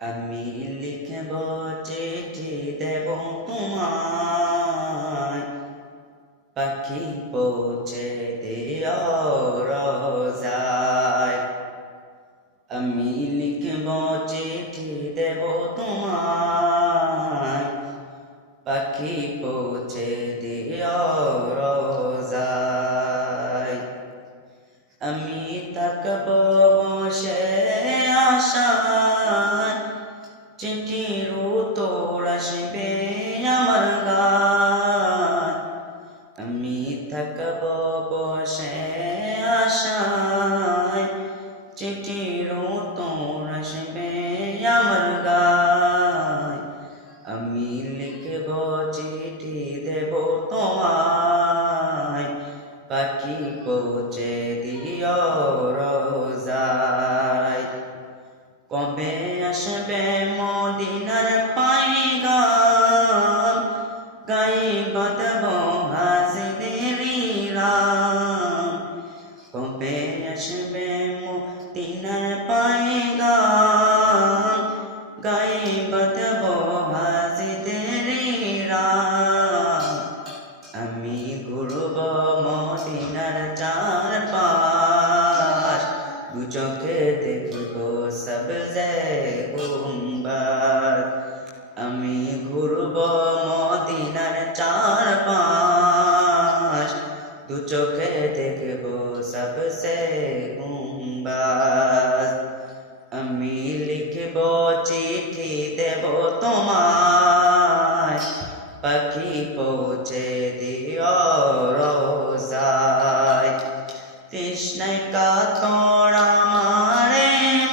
আমি লিখব চিঠি দেব তোমায়, পাখি পৌঁছে দিও রোজায়। আমি লিখব চিঠি দেব তোমায়, পাখি পৌঁছে দিও রোজায়। আমি থাকব বসে আশায়, চিঠির উত্তর আসবে আমার গায়। আমি থাকব বসে আশায়, চিঠির উত্তর আসবে আমার গায়। আমি লিখব চিঠি দেব তোমায়, পাখি পৌঁছে দিও রোজায়। কবে আসবে মদিনার পাইগাম, গায়ে বাঁধব হাসিদের রাম। কবে আসবে মদিনার পাইগাম, গায়ে বাঁধব হাসিদের রাম। আমি ঘুরব মদিনার চারপাশ, দু চোখে দেখব সবজে গুম্বাদ। আমি ঘুরব মদিনার চারপাশ, দু চোখে দেখব সবজে গুম্বাদ। আমি লিখব চিঠি দেব তোমায়, পাখি পৌঁছে দিও রোজায়। তৃষ্ণায় কাতর আমার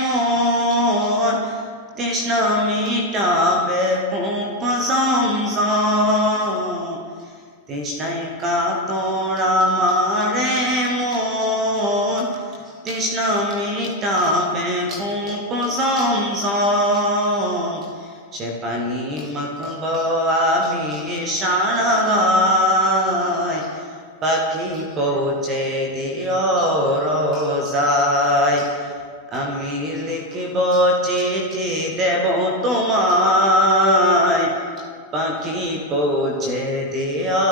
মন, তৃষ্ণা মিটাবে কূপ জমজম। তৃষ্ণায় কাতর আমার মন, তৃষ্ণা মিটাবে কূপ জমজম। সে পানি মাখব আমি সারা গায়, পাখি পৌঁছে দিও রোজায়। আমি লিখব চিঠি দেব তোমায়, পাখি পৌঁছে দিও